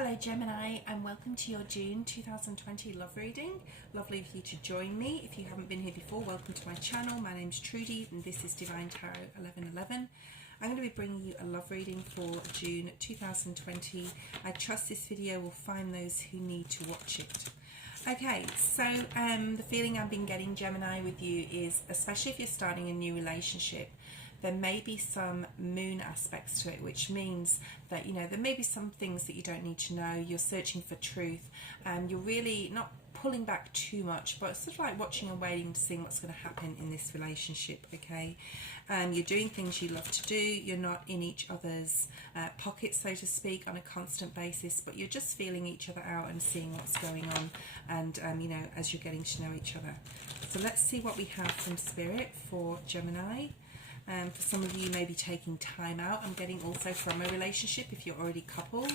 Hello Gemini, and welcome to your June 2020 love reading. Lovely of you to join me. If you haven't been here before, welcome to my channel. My name's Trudi and this is Divine Tarot 1111. I'm going to be bringing you a love reading for June 2020. I trust this video will find those who need to watch it. Okay, so the feeling I've been getting, Gemini, with you is, especially if you're starting a new relationship, there may be some moon aspects to it, which means that, you know, there may be some things that you don't need to know. You're searching for truth, and you're really not pulling back too much, but it's sort of like watching and waiting to see what's going to happen in this relationship, okay? And you're doing things you love to do. You're not in each other's pockets, so to speak, on a constant basis, but you're just feeling each other out and seeing what's going on, and you know, as you're getting to know each other. So let's see what we have from Spirit for Gemini. For some of you, maybe taking time out. I'm getting also from a relationship if you're already coupled,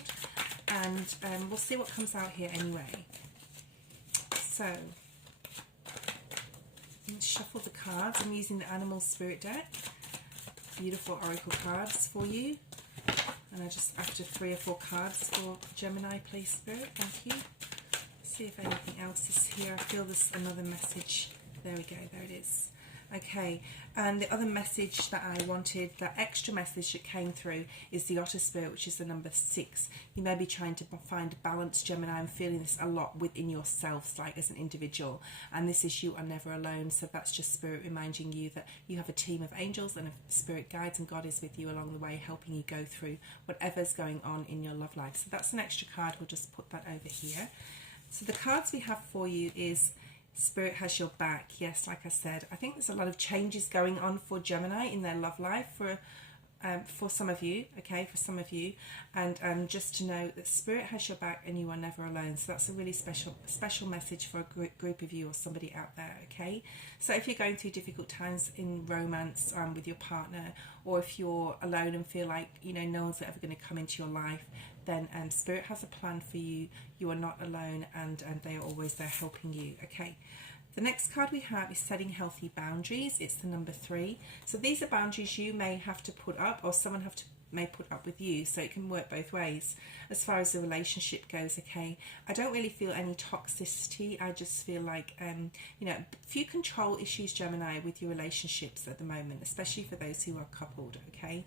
and we'll see what comes out here anyway. So let's shuffle the cards. I'm using the Animal Spirit deck. Beautiful oracle cards for you, and I just after 3 or 4 cards for Gemini, please, Spirit. Thank you. Let's see if anything else is here. I feel there's another message. There we go. There it is. Okay, and the other message that I wanted, that extra message that came through, is the Otter Spirit, which is the number 6. You may be trying to find balance, Gemini. I'm feeling this a lot within yourselves, like as an individual, and this is you are never alone. So that's just Spirit reminding you that you have a team of angels and spirit guides, and God is with you along the way, helping you go through whatever's going on in your love life. So that's an extra card. We'll just put that over here. So the cards we have for you is Spirit has your back. Yes, like I said, I think there's a lot of changes going on for Gemini in their love life for some of you, okay, for some of you, and just to know that Spirit has your back and you are never alone. So that's a really special message for a group of you or somebody out there, okay? So if you're going through difficult times in romance with your partner, or if you're alone and feel like, you know, no one's ever going to come into your life, then Spirit has a plan for you. You are not alone, and they are always there helping you, okay? The next card we have is setting healthy boundaries. It's the number 3. So these are boundaries you may have to put up, or someone may put up with you, so it can work both ways as far as the relationship goes, okay? I don't really feel any toxicity. I just feel like, you know, a few control issues, Gemini, with your relationships at the moment, especially for those who are coupled, okay?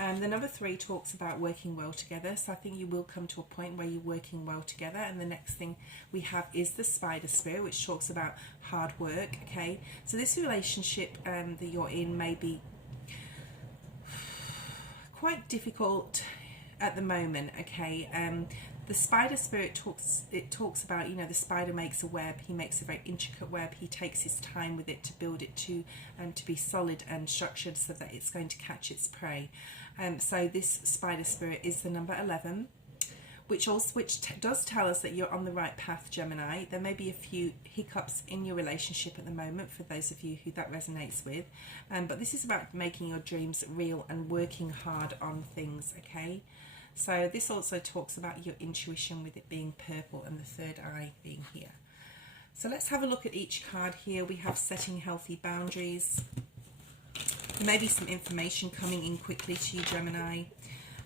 And the number 3 talks about working well together. So I think you will come to a point where you're working well together. And the next thing we have is the Spider Spirit, which talks about hard work, okay? So this relationship that you're in may be quite difficult at the moment, okay? The Spider Spirit talks about, you know, the spider makes a web. He makes a very intricate web. He takes his time with it to build it to be solid and structured so that it's going to catch its prey. So this Spider Spirit is the number 11, which does tell us that you're on the right path, Gemini. There may be a few hiccups in your relationship at the moment for those of you who that resonates with, but this is about making your dreams real and working hard on things, okay? So this also talks about your intuition, with it being purple and the third eye being here. So let's have a look at each card here. We have setting healthy boundaries. Maybe some information coming in quickly to you, Gemini.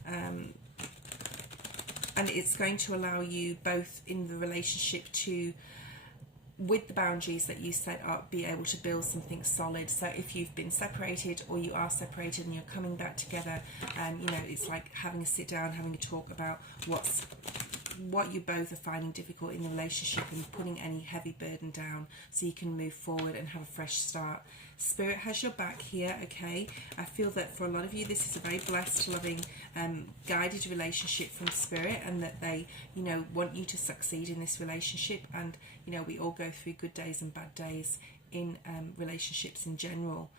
And it's going to allow you both in the relationship to, with the boundaries that you set up, be able to build something solid. So if you've been separated, or you are separated and you're coming back together, you know, it's like having a sit down, having a talk about what you both are finding difficult in the relationship, and putting any heavy burden down so you can move forward and have a fresh start. Spirit has your back here, okay? I feel that for a lot of you, this is a very blessed, loving, guided relationship from Spirit, and that they, you know, want you to succeed in this relationship. And, you know, we all go through good days and bad days in relationships in general.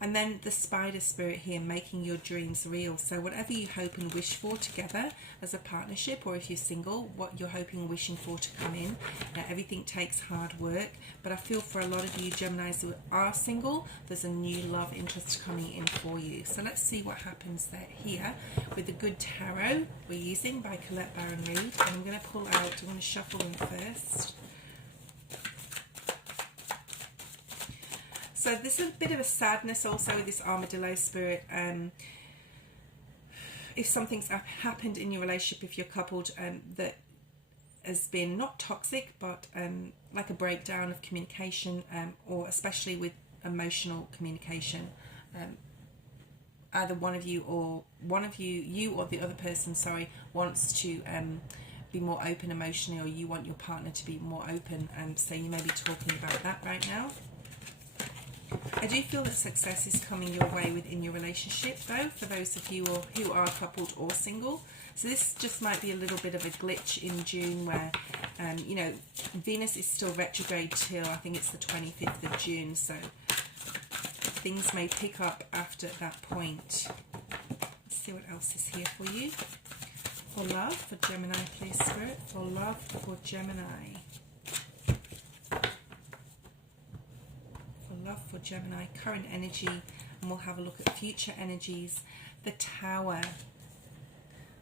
And then the Spider Spirit here, making your dreams real. So whatever you hope and wish for together as a partnership, or if you're single, what you're hoping and wishing for to come in. Everything takes hard work, but I feel for a lot of you Geminis who are single, there's a new love interest coming in for you. So let's see what happens there here with the good tarot we're using by Colette Baron Reid. And I'm going to pull out, I'm going to shuffle them first. So there's a bit of a sadness also with this Armadillo Spirit. if something's happened in your relationship, if you're coupled, that has been not toxic, but like a breakdown of communication, or especially with emotional communication. Either one of you or the other person, sorry, wants to be more open emotionally, or you want your partner to be more open, so you may be talking about that right now. I do feel that success is coming your way within your relationship, though, for those of you who are coupled or single. So this just might be a little bit of a glitch in June where, you know, Venus is still retrograde till I think it's the 25th of June, so things may pick up after that point. Let's see what else is here for you. For love, for Gemini, please, Spirit. For love, for Gemini. Love for Gemini, current energy, and we'll have a look at future energies. The Tower,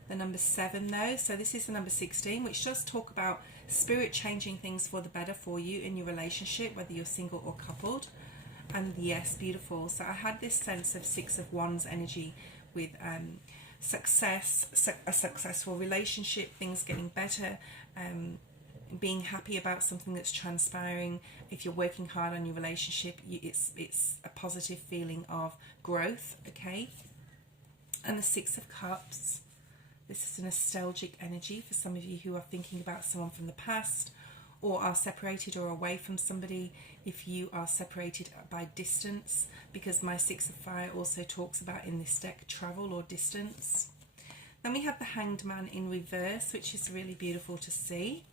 the number 7 though, so this is the number 16, which does talk about spirit changing things for the better for you in your relationship, whether you're single or coupled. And yes, beautiful. So I had this sense of 6 of Wands energy with success, a successful relationship, things getting better, being happy about something that's transpiring. If you're working hard on your relationship, it's a positive feeling of growth, okay? And the 6 of Cups, this is a nostalgic energy for some of you who are thinking about someone from the past, or are separated or away from somebody. If you are separated by distance, because my 6 of Fire also talks about in this deck travel or distance. Then we have the Hanged Man in reverse, which is really beautiful to see.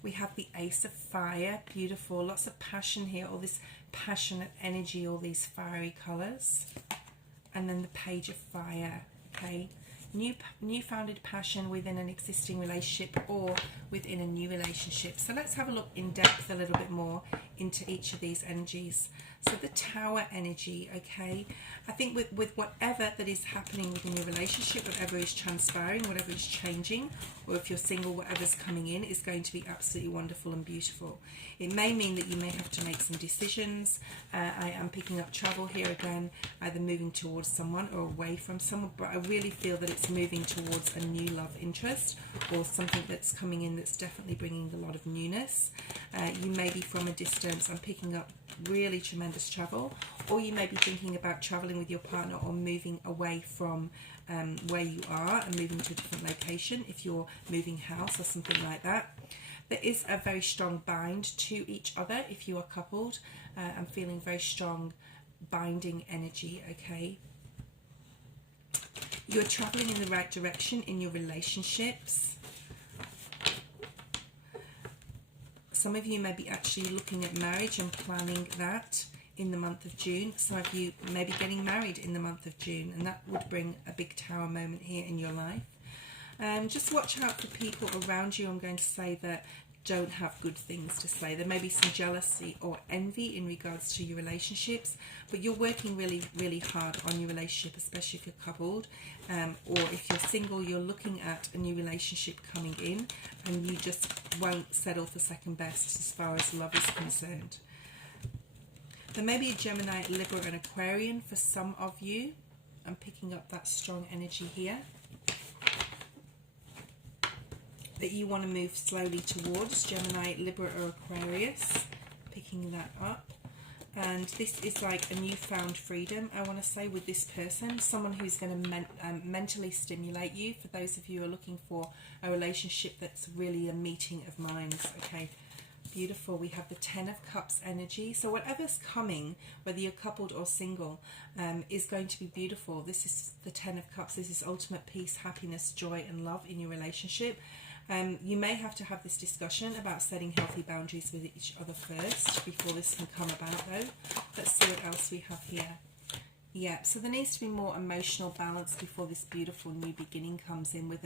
We have the Ace of Fire, beautiful, lots of passion here, all this passionate energy, all these fiery colours. And then the Page of Fire, okay, new-founded passion within an existing relationship or within a new relationship. So let's have a look in depth a little bit more into each of these energies. So the Tower energy, okay, I think with whatever that is happening within your relationship, whatever is transpiring, whatever is changing, or if you're single, whatever's coming in is going to be absolutely wonderful and beautiful. It may mean that you may have to make some decisions. I am picking up travel here again, either moving towards someone or away from someone, but I really feel that it's moving towards a new love interest or something that's coming in that's definitely bringing a lot of newness. You may be from a distance. I'm picking up really tremendous travel, or you may be thinking about traveling with your partner or moving away from where you are and moving to a different location if you're moving house or something like that. There is a very strong bind to each other if you are coupled. I'm feeling very strong binding energy, okay? You're traveling in the right direction in your relationships. Some of you may be actually looking at marriage and planning that in the month of June. Some of you may be getting married in the month of June, and that would bring a big Tower moment here in your life. Just watch out for people around you, I'm going to say, that don't have good things to say. There may be some jealousy or envy in regards to your relationships, but you're working really, really hard on your relationship, especially if you're coupled, or if you're single, you're looking at a new relationship coming in, and you just won't settle for second best as far as love is concerned. There may be a Gemini, Libra and Aquarian for some of you. I'm picking up that strong energy here that you want to move slowly towards, Gemini, Libra or Aquarius, picking that up. And this is like a newfound freedom, I want to say, with this person, someone who's going to mentally stimulate you. For those of you who are looking for a relationship that's really a meeting of minds, okay, beautiful. We have the 10 of Cups energy. So whatever's coming, whether you're coupled or single, is going to be beautiful. This is the 10 of Cups. This is ultimate peace, happiness, joy and love in your relationship. You may have to have this discussion about setting healthy boundaries with each other first before this can come about, though. Let's see what else we have here. Yeah, so there needs to be more emotional balance before this beautiful new beginning comes in with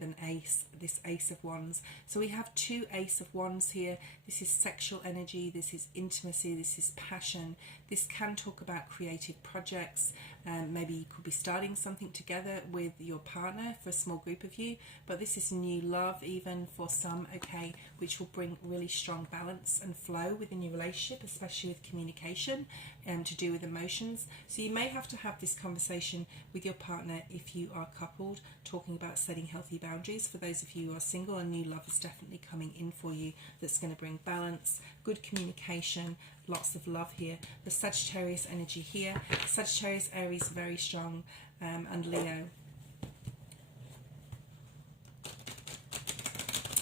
an ace, this Ace of Wands. So we have 2 Ace of Wands here. This is sexual energy, this is intimacy, this is passion, This can talk about creative projects. Maybe you could be starting something together with your partner for a small group of you, but this is new love even for some, okay, which will bring really strong balance and flow within your relationship, especially with communication and to do with emotions. So you may have to have this conversation with your partner if you are coupled, talking about setting healthy boundaries. For those of you who are single, a new love is definitely coming in for you that's going to bring balance, good communication, lots of love here. The Sagittarius energy here, Sagittarius, Aries, very strong, and Leo.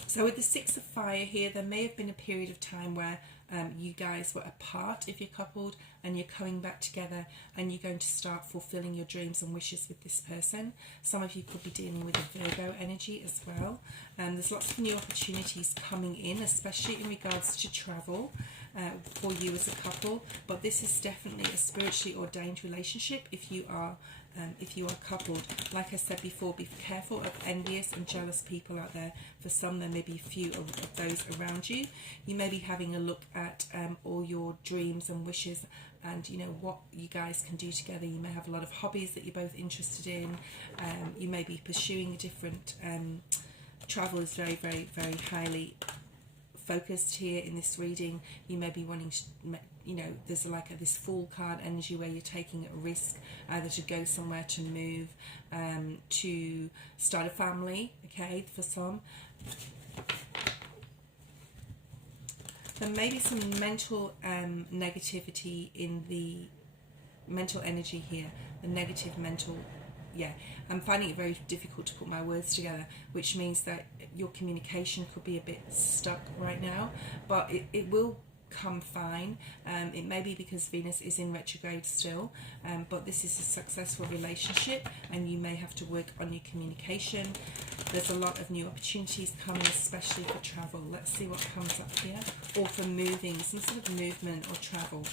So with the Six of Fire here, there may have been a period of time where you guys were apart if you're coupled, and you're coming back together and you're going to start fulfilling your dreams and wishes with this person. Some of you could be dealing with a Virgo energy as well. There's lots of new opportunities coming in, especially in regards to travel for you as a couple, but this is definitely a spiritually ordained relationship if you are coupled. Like I said before, be careful of envious and jealous people out there. For some, there may be a few of those around you. You may be having a look at all your dreams and wishes, and you know what you guys can do together. You may have a lot of hobbies that you're both interested in. You may be pursuing different travel is very, very, very highly focused here in this reading. You may be wanting to, you know, there's like this Fool card energy where you're taking a risk, either to go somewhere, to move, to start a family, okay, for some. There may be some mental negativity in the mental energy here, the negative mental, yeah. I'm finding it very difficult to put my words together, which means that your communication could be a bit stuck right now, but it will come fine. It may be because Venus is in retrograde still, but this is a successful relationship and you may have to work on your communication. There's a lot of new opportunities coming, especially for travel. Let's see what comes up here. Or for moving, some sort of movement or travel.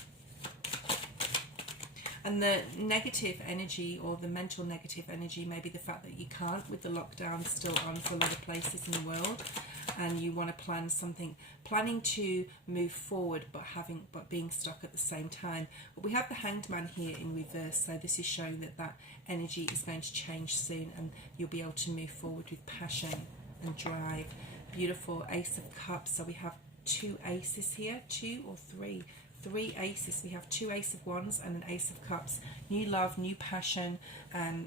And the negative energy, or the mental negative energy, may be the fact that you can't, with the lockdown still on for a lot of places in the world, and you want to plan something, planning to move forward, but being stuck at the same time. But we have the Hanged Man here in reverse, so this is showing that that energy is going to change soon, and you'll be able to move forward with passion and drive. Beautiful Ace of Cups. So we have two aces here, two or three aces. We have two Ace of Wands and an Ace of Cups. New love, new passion,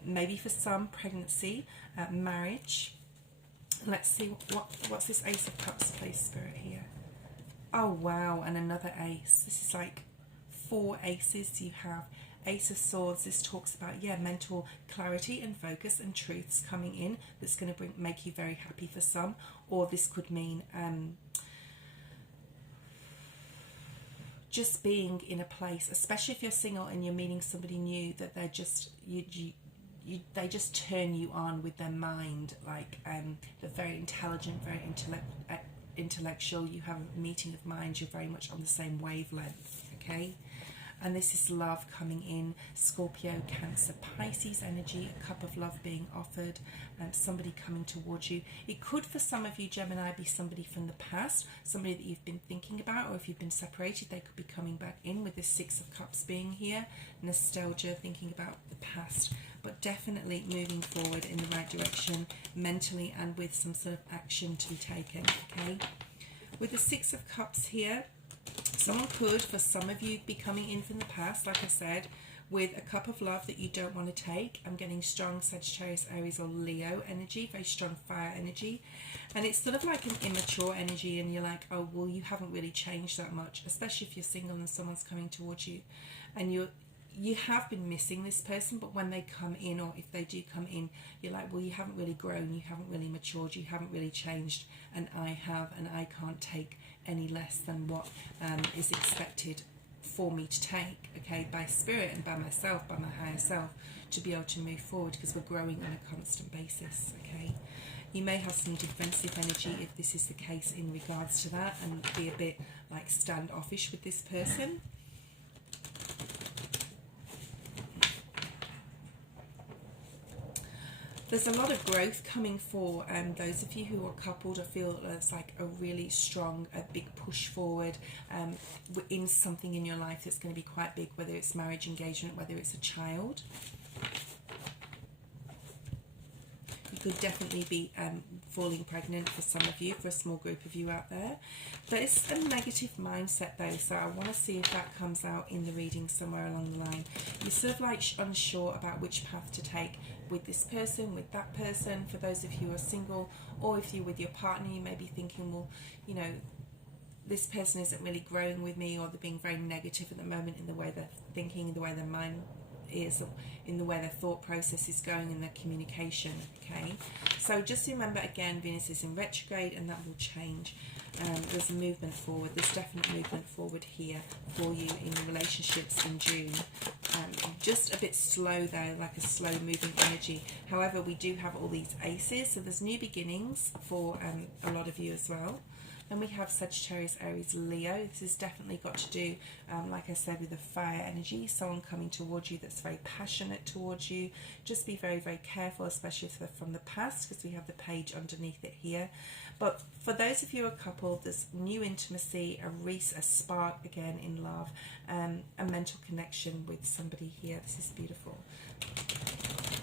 maybe for some pregnancy, marriage. Let's see what's this Ace of Cups, please, Spirit, here. Oh wow, and another ace. This is like 4 aces. You have Ace of Swords. This talks about, yeah, mental clarity and focus and truths coming in that's going to make you very happy for some. Or this could mean just being in a place, especially if you're single and you're meeting somebody new, that they're just they just turn you on with their mind, like they're very intelligent, very intellectual. You have a meeting of minds, you're very much on the same wavelength, okay? And this is love coming in, Scorpio, Cancer, Pisces energy, a cup of love being offered, somebody coming towards you. It could, for some of you, Gemini, be somebody from the past, somebody that you've been thinking about, or if you've been separated, they could be coming back in with this Six of Cups being here, nostalgia, thinking about the past, but definitely moving forward in the right direction, mentally, and with some sort of action to be taken, okay? With the Six of Cups here, someone could, for some of you, be coming in from the past, like I said, with a cup of love that you don't want to take. I'm getting strong Sagittarius, Aries, or Leo energy, very strong fire energy. And it's sort of like an immature energy, and you're like, oh, well, you haven't really changed that much, especially if you're single and someone's coming towards you. And you have been missing this person, but when they come in, or if they do come in, you're like, well, you haven't really grown, you haven't really matured, you haven't really changed, and I have, and I can't take any less than what is expected for me to take, okay, by spirit and by myself, by my higher self, to be able to move forward, because we're growing on a constant basis, okay? You may have some defensive energy if this is the case in regards to that, and be a bit like standoffish with this person. There's a lot of growth coming for those of you who are coupled. I feel there's like a really strong, a big push forward in something in your life that's going to be quite big, whether it's marriage, engagement, whether it's a child. You could definitely be falling pregnant for some of you, for a small group of you out there. But it's a negative mindset though, so I want to see if that comes out in the reading somewhere along the line. You're sort of like unsure about which path to take with this person, with that person. For those of you who are single, or if you're with your partner, you may be thinking, well, you know, this person isn't really growing with me, or they're being very negative at the moment in the way they're thinking, in the way their mind is, in the way their thought process is going, in their communication. Okay, so just remember again, Venus is in retrograde and that will change. There's a movement forward. There's definite movement forward here for you in your relationships in June. Just a bit slow though, like a slow moving energy. However, we do have all these aces, so there's new beginnings for a lot of you as well. Then we have Sagittarius, Aries, Leo. This has definitely got to do, like I said, with the fire energy. Someone coming towards you that's very passionate towards you. Just be very, very careful, especially if they're from the past, because we have the page underneath it here. But for those of you who are a couple, there's new intimacy, a spark again in love, a mental connection with somebody here. This is beautiful.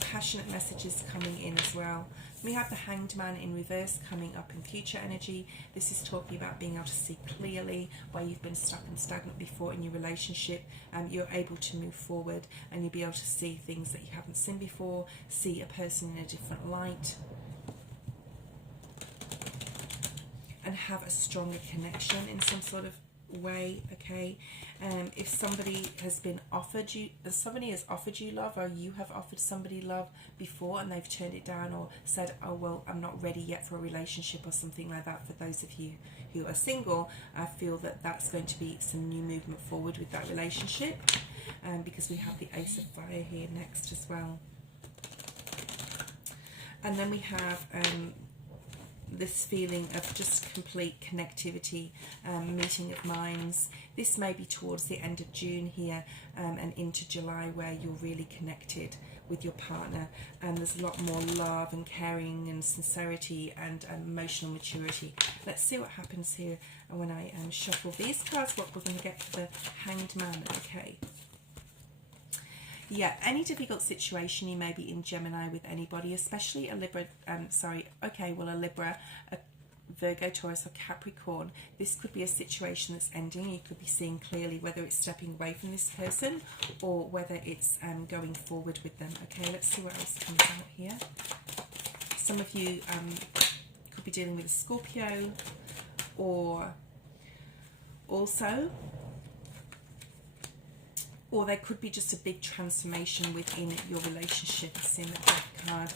Passionate messages coming in as well. We have the Hanged Man in reverse coming up in future energy. This is talking about being able to see clearly where you've been stuck and stagnant before in your relationship. You're able to move forward and you'll be able to see things that you haven't seen before, see a person in a different light, and have a stronger connection in some sort of way. Okay, if somebody has offered you love, or you have offered somebody love before and they've turned it down, or said, oh well, I'm not ready yet for a relationship, or something like that. For those of you who are single, I feel that that's going to be some new movement forward with that relationship, because we have the Ace of Fire here next as well. And then we have this feeling of just complete connectivity, meeting of minds. This may be towards the end of June here, and into July, where you're really connected with your partner, and there's a lot more love and caring and sincerity and emotional maturity. Let's see what happens here when I shuffle these cards, what we're going to get for the Hanged Man. Okay. Yeah, any difficult situation you may be in, Gemini, with anybody, especially a Libra, a Libra, a Virgo, Taurus or Capricorn. This could be a situation that's ending. You could be seeing clearly whether it's stepping away from this person or whether it's going forward with them. Okay, let's see what else comes out here. Some of you could be dealing with a Scorpio, or there could be just a big transformation within your relationship. It's in the Death card.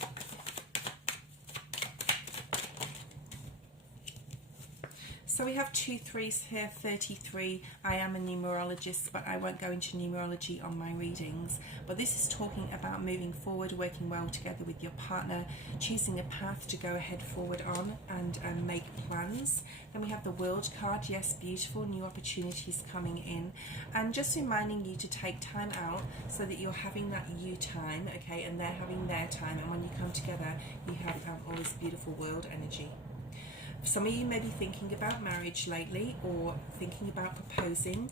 So we have 2 3s here, 33. I am a numerologist, but I won't go into numerology on my readings. But this is talking about moving forward, working well together with your partner, choosing a path to go ahead forward on, and make plans. Then we have the World card. Yes, beautiful, new opportunities coming in. And just reminding you to take time out so that you're having that you time, okay, and they're having their time. And when you come together, you have all this beautiful world energy. Some of you may be thinking about marriage lately, or thinking about proposing.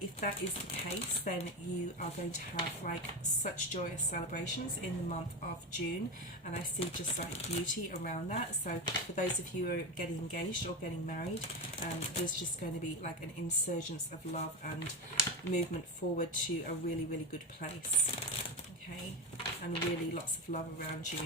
If that is the case, then you are going to have like such joyous celebrations in the month of June, and I see just like beauty around that. So for those of you who are getting engaged or getting married, there's just going to be like an insurgence of love and movement forward to a really, really good place. Okay, and really lots of love around you.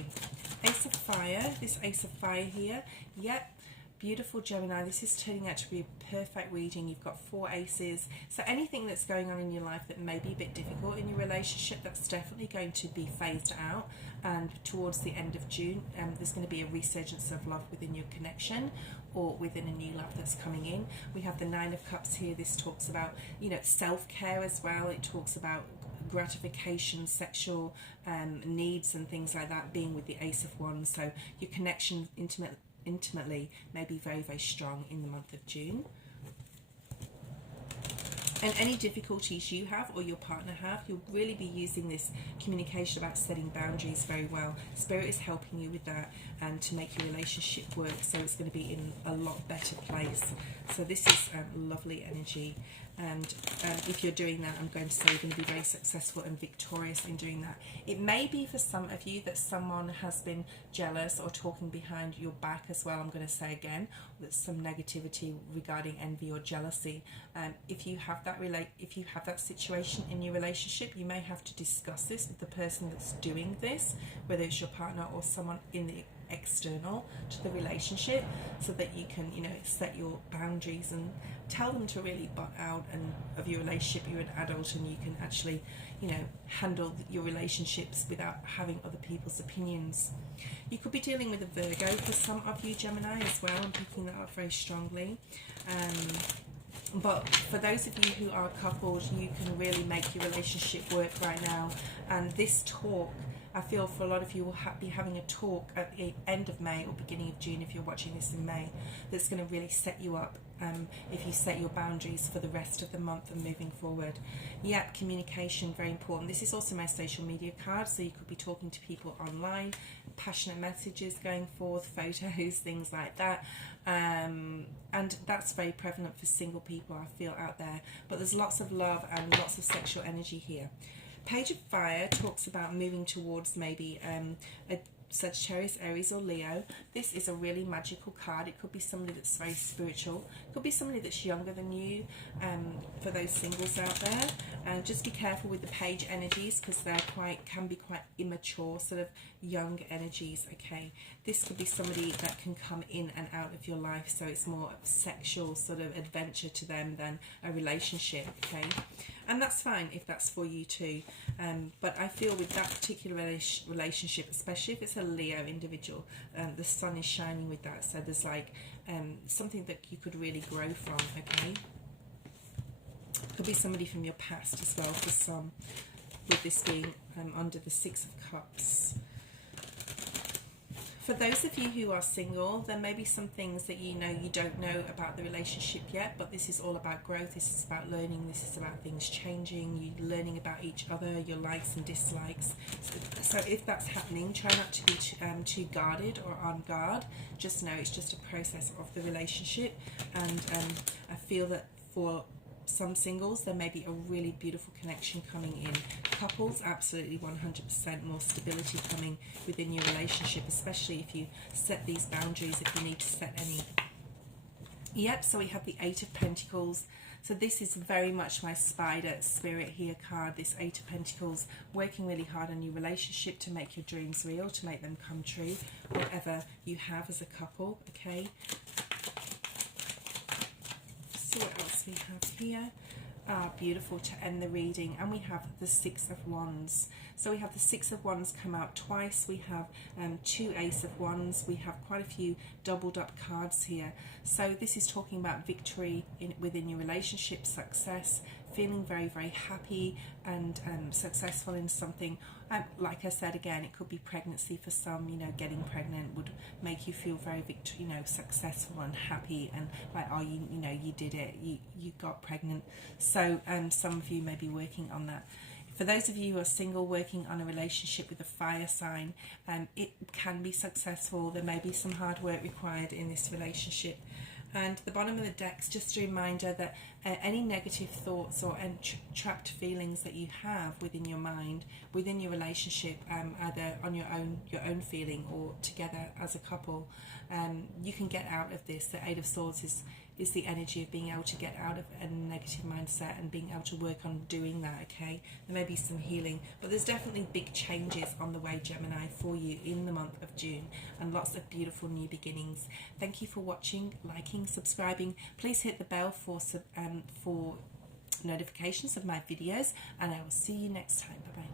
Ace of Fire, this Ace of Fire here, yep. Beautiful, Gemini. This is turning out to be a perfect reading. You've got 4 aces. So anything that's going on in your life that may be a bit difficult in your relationship, that's definitely going to be phased out. And towards the end of June, there's going to be a resurgence of love within your connection, or within a new love that's coming in. We have the 9 of Cups here. This talks about, you know, self-care as well. It talks about gratification, sexual needs and things like that, being with the Ace of Wands. So your connection intimately may be very, very strong in the month of June. And any difficulties you have or your partner have, you'll really be using this communication about setting boundaries very well. Spirit is helping you with that and to make your relationship work, so it's going to be in a lot better place. So this is lovely energy. And if you're doing that, I'm going to say you're going to be very successful and victorious in doing that. It may be for some of you that someone has been jealous or talking behind your back as well. I'm going to say again, there's some negativity regarding envy or jealousy. If you have that situation in your relationship, you may have to discuss this with the person that's doing this, whether it's your partner or someone in the external to the relationship, so that you can, you know, set your boundaries and tell them to really butt out and of your relationship. You're an adult and you can actually, you know, handle your relationships without having other people's opinions. You could be dealing with a Virgo for some of you, Gemini, as well. I'm picking that up very strongly. But for those of you who are coupled, you can really make your relationship work right now. And this talk, I feel for a lot of you will be having a talk at the end of May or beginning of June if you're watching this in May, that's going to really set you up if you set your boundaries for the rest of the month and moving forward. Yep, communication, very important. This is also my social media card, so you could be talking to people online, passionate messages going forth, photos, things like that. And that's very prevalent for single people, I feel, out there. But there's lots of love and lots of sexual energy here. Page of Fire talks about moving towards maybe a Sagittarius, Aries or Leo. This is a really magical card. It could be somebody that's very spiritual. It could be somebody that's younger than you, for those singles out there. And just be careful with the page energies, because they're can be quite immature, sort of young energies, okay? This could be somebody that can come in and out of your life, so it's more sexual sort of adventure to them than a relationship, okay? And that's fine if that's for you too. But I feel with that particular relationship, especially if it's a Leo individual, the sun is shining with that. So there's like something that you could really grow from, okay? Could be somebody from your past as well for some, with this being under the Six of Cups. For those of you who are single, there may be some things that you don't know about the relationship yet, but this is all about growth. This is about learning. This is about things changing, you learning about each other, your likes and dislikes. So if that's happening, try not to be too guarded or on guard. Just know it's just a process of the relationship. And I feel that for some singles, there may be a really beautiful connection coming in. Couples, absolutely 100% more stability coming within your relationship, especially if you set these boundaries, if you need to set any. Yep, so we have the Eight of Pentacles. So this is very much my spider spirit here card, this Eight of Pentacles, working really hard on your relationship to make your dreams real, to make them come true, whatever you have as a couple, okay? See what else we have here. Beautiful, to end the reading. And we have the Six of Wands. So we have the Six of Wands come out twice. We have two Ace of Wands. We have quite a few doubled up cards here. So this is talking about victory within your relationship, success, feeling very, very happy and successful in something. Like I said again, it could be pregnancy for some. You know, getting pregnant would make you feel very successful and happy, and like, oh, you did it, you got pregnant. So some of you may be working on that. For those of you who are single, working on a relationship with a fire sign, it can be successful. There may be some hard work required in this relationship. And the bottom of the deck's just a reminder that any negative thoughts or trapped feelings that you have within your mind, within your relationship, either on your own feeling or together as a couple, you can get out of this. The Eight of Swords is the energy of being able to get out of a negative mindset and being able to work on doing that, okay? There may be some healing, but there's definitely big changes on the way, Gemini, for you in the month of June, and lots of beautiful new beginnings. Thank you for watching, liking, subscribing. Please hit the bell for notifications of my videos, and I will see you next time. Bye-bye.